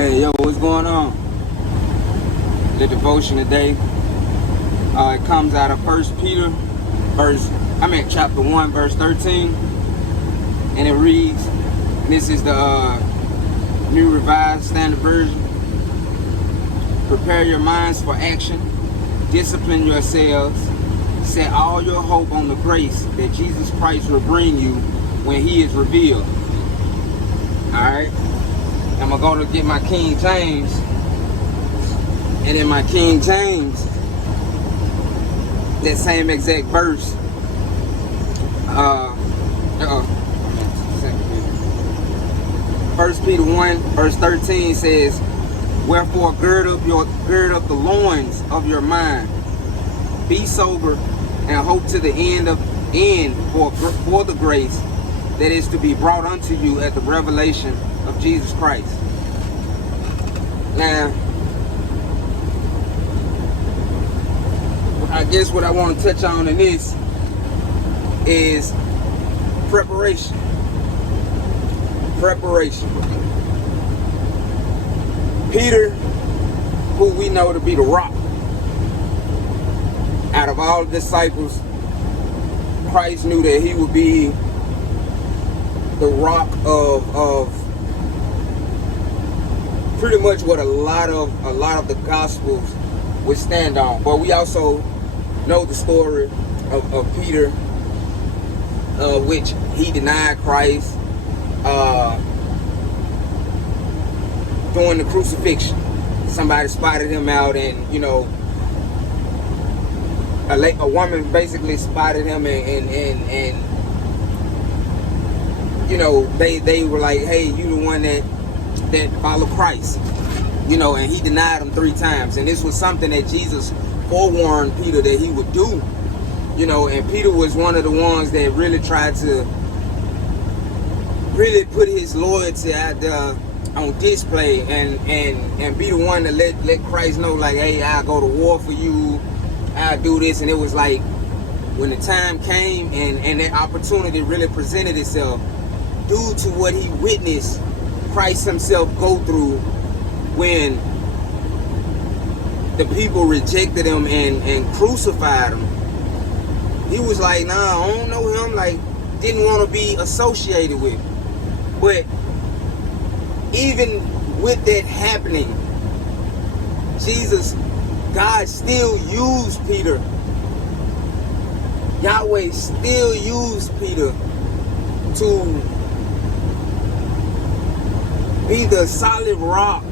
Hey, yo, what's going on? The devotion today, it comes out of 1 Peter, chapter 1, verse 13, and it reads, this is the New Revised Standard Version. Prepare your minds for action, discipline yourselves, set all your hope on the grace that Jesus Christ will bring you when He is revealed. Alright? I'm going to go to get my King James. And in my King James, that same exact verse, 1 Peter 1, verse 13 says, wherefore gird up the loins of your mind, be sober, and hope to the end for the grace that is to be brought unto you at the revelation of Jesus Christ. Now, I guess what I want to touch on in this is preparation. Peter, who we know to be the rock, out of all the disciples, Christ knew that he would be the rock of pretty much what a lot of the Gospels would stand on. But we also know the story of Peter, which he denied Christ during the crucifixion. Somebody spotted him out, and a woman basically spotted him, and they were like, hey, you the one that follow Christ, and he denied him 3 times. And this was something that Jesus forewarned Peter that he would do, and Peter was one of the ones that really tried to really put his loyalty out there on display, and be the one to let Christ know, like, hey, I'll go to war for you, I'll do this. And it was like, when the time came and that opportunity really presented itself, due to what he witnessed Christ himself go through when the people rejected him and crucified him, he was like, nah, I don't know him, like, didn't want to be associated with. But even with that happening, God still used Peter. Yahweh still used Peter to be the solid rock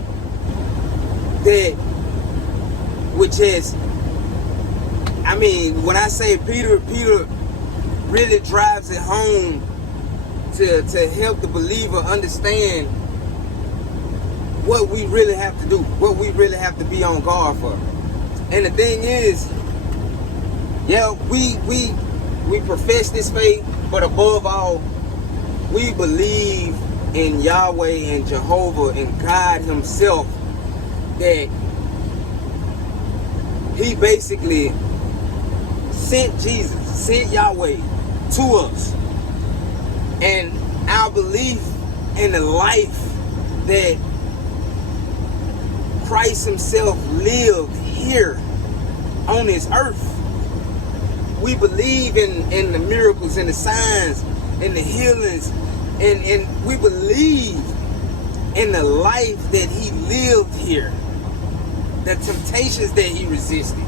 when I say Peter really drives it home to help the believer understand what we really have to do, what we really have to be on guard for. And the thing is, yeah, we profess this faith, but above all, we believe in Yahweh and Jehovah and God himself, that he basically sent Yahweh to us. And our belief in the life that Christ himself lived here on this earth, we believe in the miracles and the signs and the healings, and we believe in the life that he lived here, the temptations that he resisted,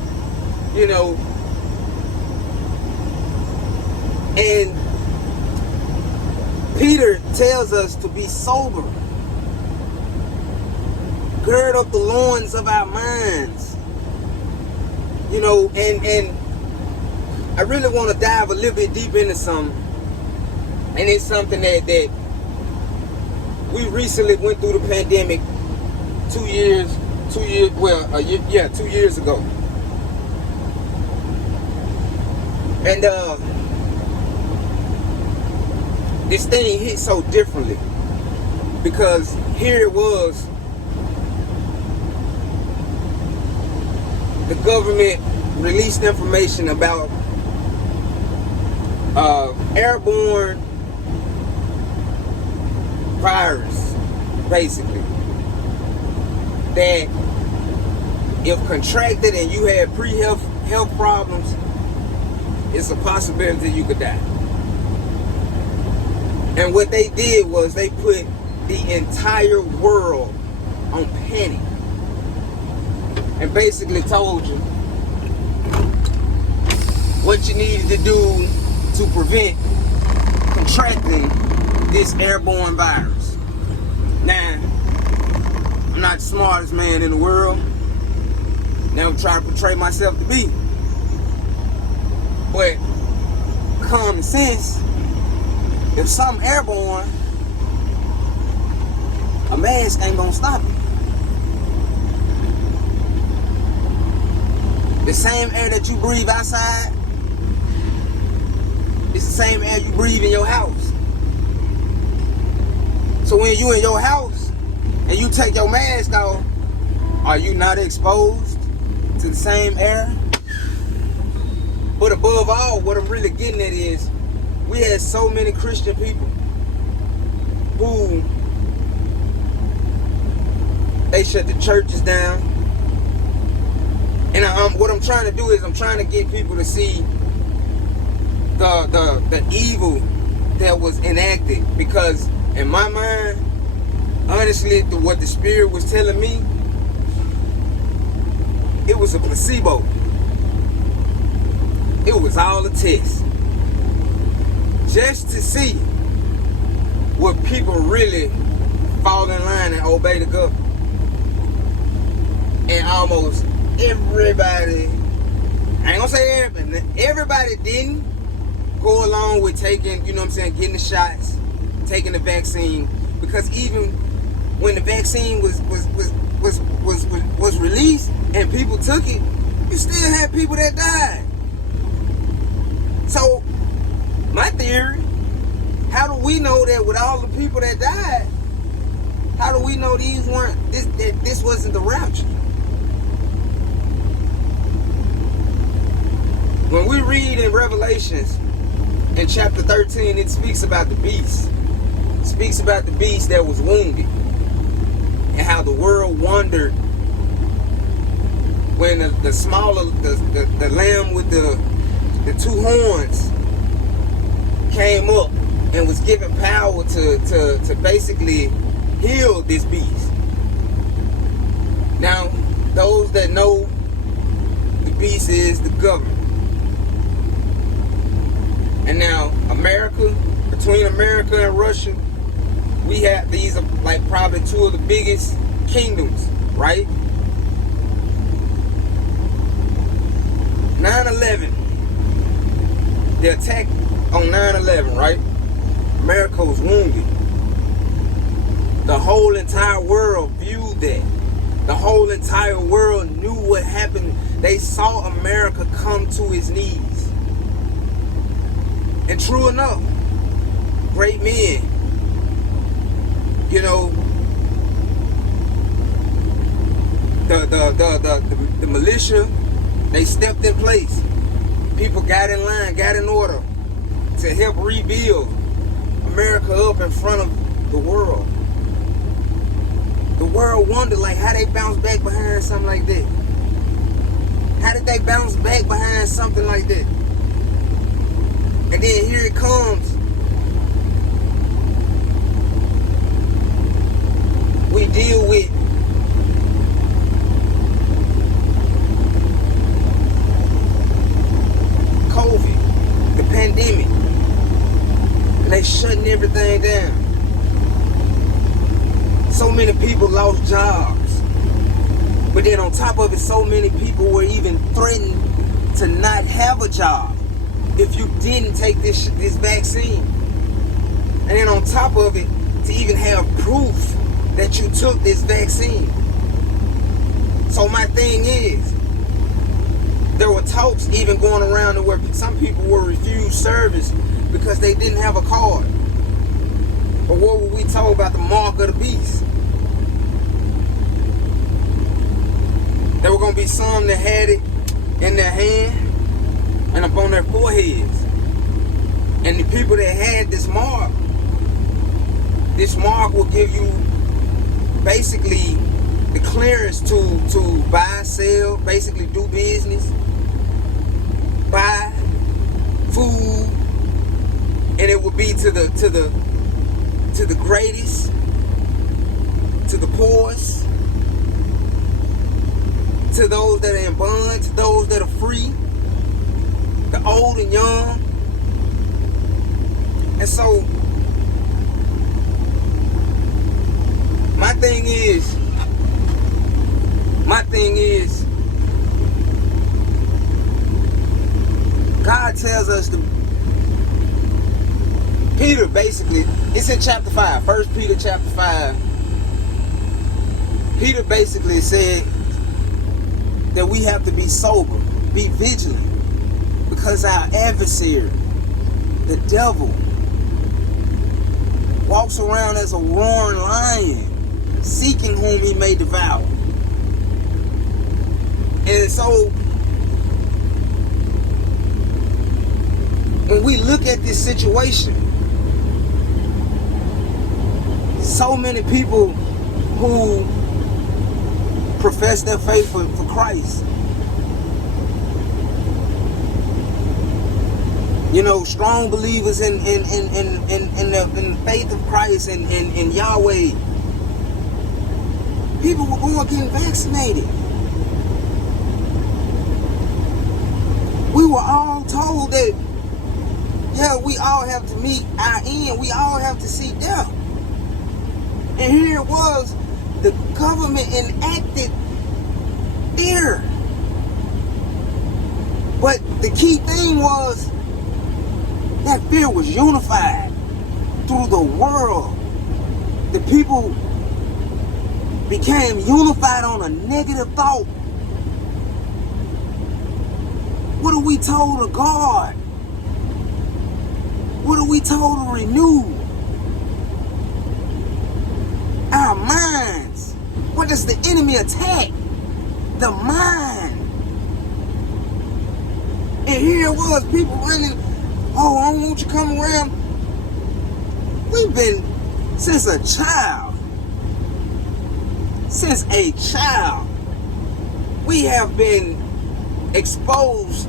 and Peter tells us to be sober, gird up the loins of our minds, and I really want to dive a little bit deep into something, and it's something that we recently went through the pandemic 2 years ago. And this thing hit so differently, because here it was, the government released information about airborne virus, basically. that if contracted and you had health problems, it's a possibility you could die. And what they did was they put the entire world on panic and basically told you what you needed to do to prevent contracting this airborne virus. Now, I'm not the smartest man in the world. Now I'm trying to portray myself to be. But common sense, if something airborne, a mask ain't gonna stop it. The same air that you breathe outside, it's the same air you breathe in your house. So when you in your house and you take your mask off, are you not exposed to the same air? But above all, what I'm really getting at is, we had so many Christian people who they shut the churches down. And what I'm trying to do is I'm trying to get people to see the evil that was enacted. Because in my mind, honestly, what the Spirit was telling me, it was a placebo. It was all a test. Just to see would people really fall in line and obey the government. And almost everybody, I ain't gonna say everybody didn't go along with taking, you know what I'm saying, getting the shots, taking the vaccine. Because even when the vaccine was released and people took it, you still had people that died. So, my theory, how do we know that with all the people that died, how do we know this wasn't the rapture? When we read in Revelations, in chapter 13, it speaks about the beast. It speaks about the beast that was wounded. And how the world wondered when the smaller, the lamb with the two horns came up and was given power to basically heal this beast. Now, those that know, the beast is the government. And now, America, between America and Russia, we have, these are like probably two of the biggest kingdoms, right? 9/11, the attack on 9/11, right? America was wounded. The whole entire world viewed that. The whole entire world knew what happened. They saw America come to its knees. And true enough, great men, you know, the militia, they stepped in place. People got in line, got in order to help rebuild America up in front of the world. The world wondered, like, how they bounced back behind something like that. How did they bounce back behind something like that? And then here it comes. We deal with COVID, the pandemic, and they shutting everything down. So many people lost jobs. But then on top of it, so many people were even threatened to not have a job if you didn't take this vaccine. And then on top of it, to even have proof that you took this vaccine. So my thing is, there were talks even going around where some people were refused service because they didn't have a card. But what were we told about the mark of the beast? There were going to be some that had it in their hand and upon their foreheads. And the people that had this mark will give you basically the clearance to buy, sell, basically do business, buy food, and it would be to the greatest, to the poorest, to those that are in bond, to those that are free, the old and young. And so my thing is, God tells us to, Peter basically, it's in chapter 5, 1 Peter chapter 5. Peter basically said that we have to be sober, be vigilant, because our adversary, the devil, walks around as a roaring lion, seeking whom he may devour. And so, when we look at this situation, so many people who profess their faith for Christ, you know, strong believers in the faith of Christ and Yahweh, people were going getting vaccinated. We were all told that, yeah, we all have to meet our end. We all have to see death. And here it was, the government enacted fear. But the key thing was that fear was unified through the world. The people became unified on a negative thought. What are we told to guard? What are we told to renew? Our minds. What does the enemy attack? The mind. And here it was, people running, oh, I don't want you to come around. We've been, since a child, we have been exposed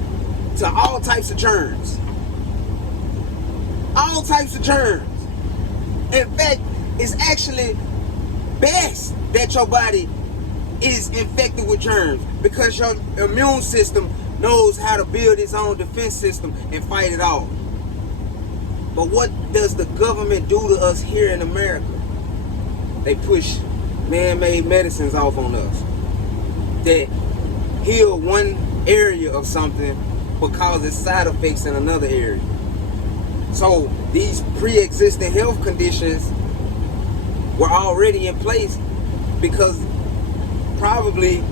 to all types of germs. All types of germs. In fact, it's actually best that your body is infected with germs, because your immune system knows how to build its own defense system and fight it off. But what does the government do to us here in America? They push man-made medicines off on us that heal one area of something but causes side effects in another area. So these pre-existing health conditions were already in place because probably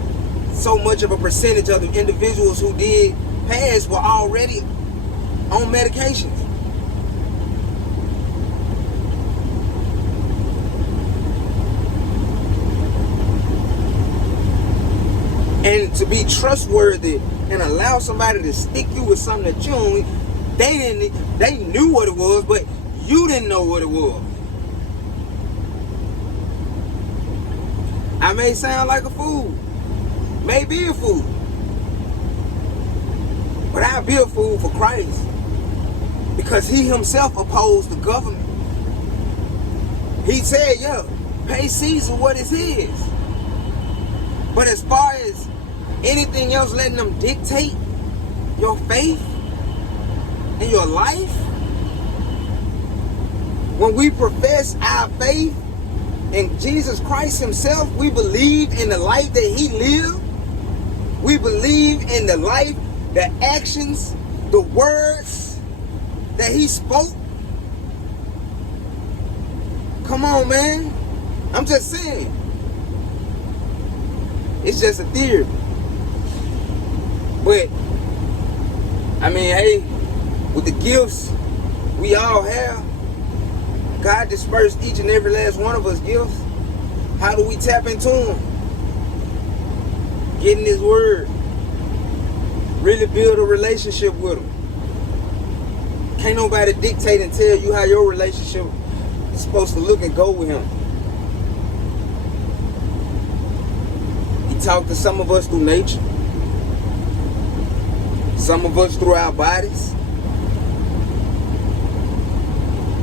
so much of a percentage of the individuals who did pass were already on medications. And to be trustworthy and allow somebody to stick you with something that you don't, they knew what it was, but you didn't know what it was. I may sound like a fool, may be a fool, but I'll be a fool for Christ, because he himself opposed the government. He said, yeah, pay Caesar what is his. But as far as anything else, letting them dictate your faith and your life, when we profess our faith in Jesus Christ himself, we believe in the life that he lived. We believe in the life, the actions, the words that he spoke. Come on, man. I'm just saying. It's just a theory. But, I mean, hey, with the gifts we all have, God dispersed each and every last one of us gifts. How do we tap into them? Getting his word. Really build a relationship with him. Can't nobody dictate and tell you how your relationship is supposed to look and go with him. talk to some of us through nature. Some of us through our bodies.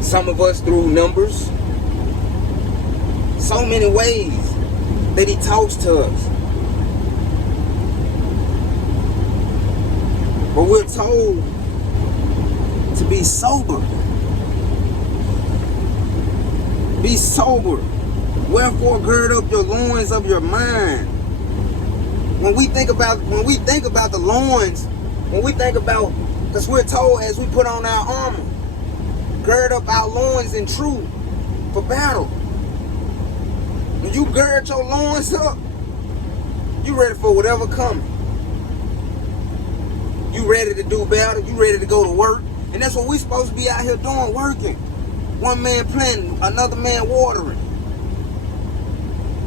Some of us through numbers. So many ways that he talks to us. But we're told to be sober. Be sober. Wherefore gird up your loins of your mind. When we think about the loins, because we're told as we put on our armor, gird up our loins in truth for battle. When you gird your loins up, you ready for whatever coming. You ready to do battle, you ready to go to work. And that's what we're supposed to be out here doing, working. One man planting, another man watering.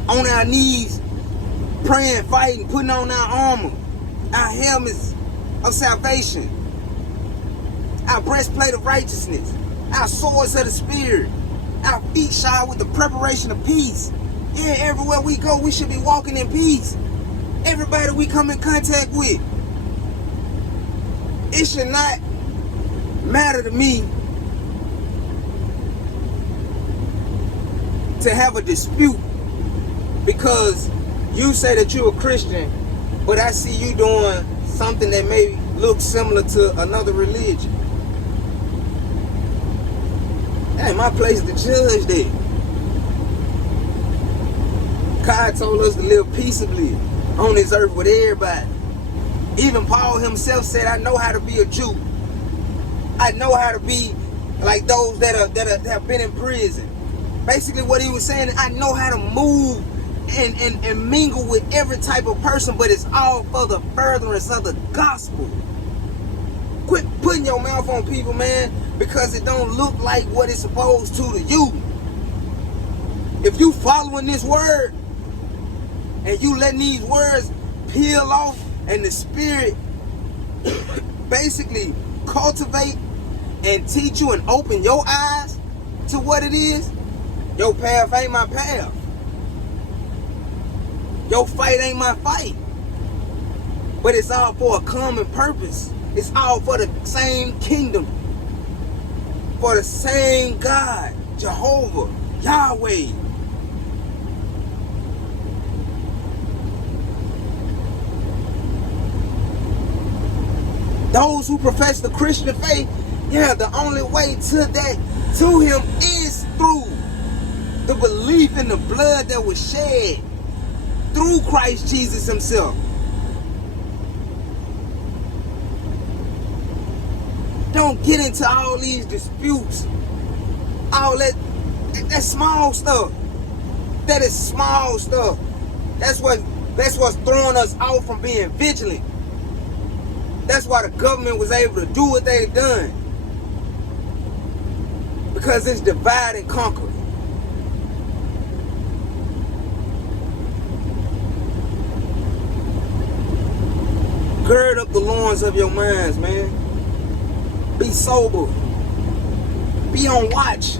On our knees, praying, fighting, putting on our armor, our helmets of salvation, our breastplate of righteousness, our swords of the Spirit, our feet shod with the preparation of peace. Yeah, everywhere we go, we should be walking in peace. Everybody we come in contact with, it should not matter to me to have a dispute because you say that you're a Christian, but I see you doing something that may look similar to another religion. That ain't my place to judge that. God told us to live peaceably on this earth with everybody. Even Paul himself said, I know how to be a Jew. I know how to be like those that have been in prison. Basically what he was saying, I know how to move and mingle with every type of person, but it's all for the furtherance of the gospel. Quit putting your mouth on people, man, because it don't look like what it's supposed to you. If you following this word and you letting these words peel off and the Spirit basically cultivate and teach you and open your eyes to what it is, your path ain't my path. Your fight ain't my fight. But it's all for a common purpose. It's all for the same kingdom. For the same God, Jehovah, Yahweh. Those who profess the Christian faith, yeah, the only way to him is through the belief in the blood that was shed through Christ Jesus himself. Don't get into all these disputes. All that's small stuff. That is small stuff. That's what's throwing us out from being vigilant. That's why the government was able to do what they've done. Because it's divide and conquer. Gird up the loins of your minds, man. Be sober. Be on watch.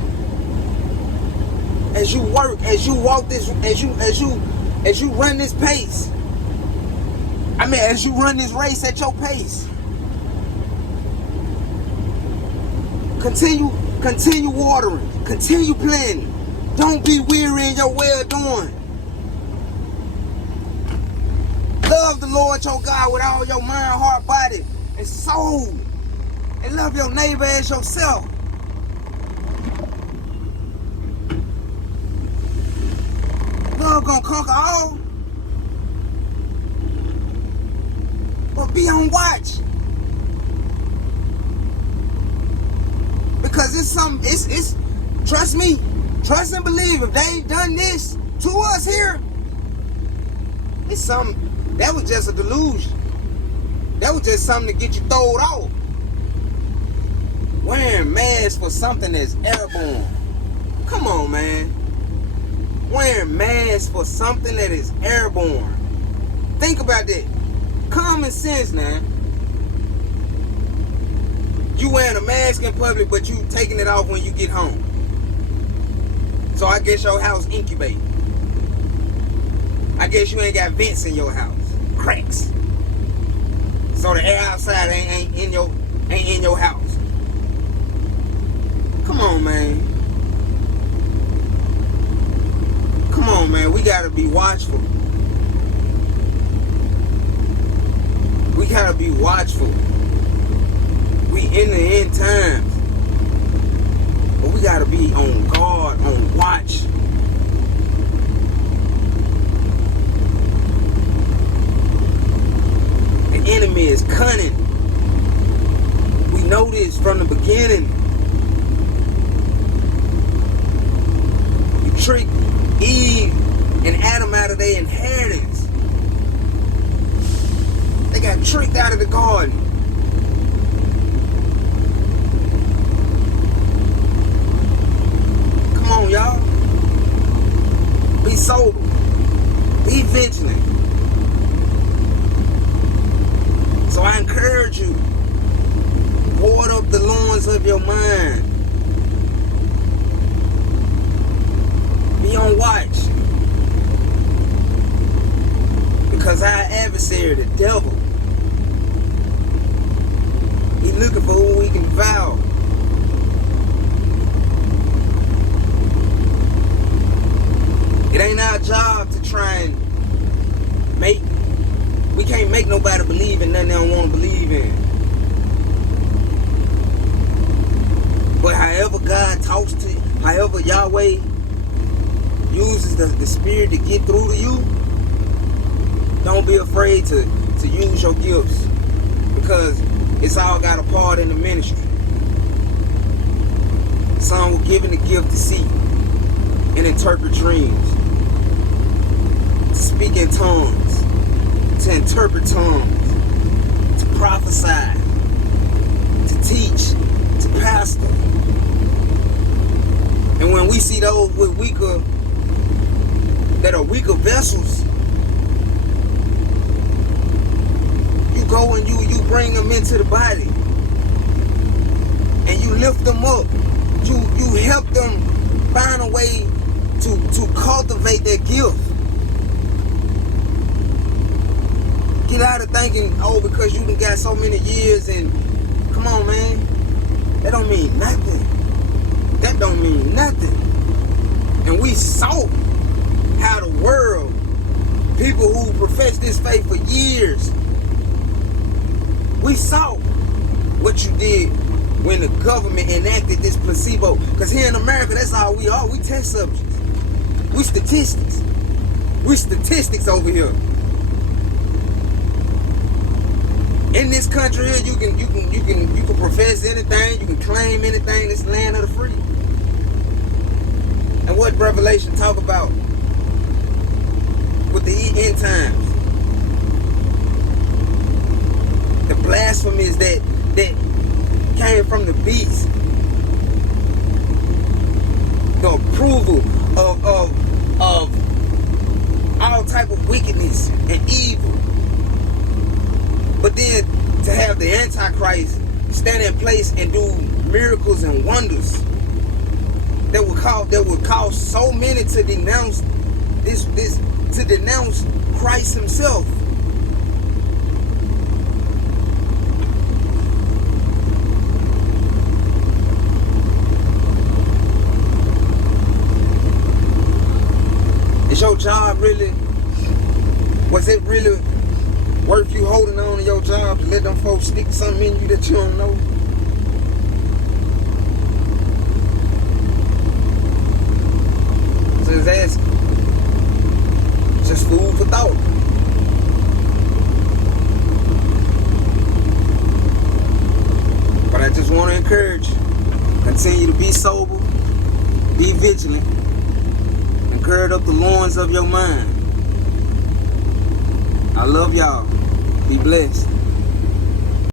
As you work, as you walk this, as you run this pace. As you run this race at your pace. Continue watering. Continue planning. Don't be weary in your well doing. Love the Lord your God with all your mind, heart, body, and soul. And love your neighbor as yourself. Love gonna conquer all. But be on watch. Because it's trust me, trust and believe, if they ain't done this to us here, it's something. That was just a delusion. That was just something to get you thrown off. Wearing masks for something that's airborne. Come on, man. Wearing masks for something that is airborne. Think about that. Common sense, man. You wearing a mask in public, but you taking it off when you get home. So I guess your house incubating. I guess you ain't got vents in your house. Cracks. So the air outside ain't in your house. Come on, man. Come on, man. We gotta be watchful. We gotta be watchful. We in the end times. But we gotta be on guard, on watch. The enemy is cunning. We know this from the beginning. You trick Eve and Adam out of their inheritance. They got tricked out of the garden. Come on, y'all. Be sober. Be vigilant. So I encourage you, ward up the loins of your mind. Be on watch. Because our adversary, the devil, he's looking for who he can devour. It ain't our job to try and we can't make nobody believe in nothing they don't want to believe in. But however God talks to you, however Yahweh uses the spirit to get through to you, don't be afraid to use your gifts, because it's all got a part in the ministry. Some were given the gift to see and interpret dreams, to speak in tongues, to interpret tongues, to prophesy, to teach, to pastor. And when we see those with that are weaker vessels, you go and you bring them into the body, and you lift them up. You help them find a way to cultivate their gift. Get out of thinking, oh, because you done got so many years, and come on, man. That don't mean nothing. That don't mean nothing. And we saw how the world, people who profess this faith for years, we saw what you did when the government enacted this placebo. Because here in America, that's all we are. We test subjects. We statistics. We statistics over here. In this country here, you can profess anything, you can claim anything. This land of the free. And what Revelation talk about with the end times? The blasphemies that came from the beast. The approval of all type of wickedness and evil. But then to have the Antichrist stand in place and do miracles and wonders that would cause so many to denounce to denounce Christ himself. Is your job really, was it really worth you holding on to your job to let them folks stick something in you that you don't know? So just ask. Just food for thought. But I just want to encourage you. Continue to be sober. Be vigilant. And gird up the loins of your mind. I love y'all. Be blessed.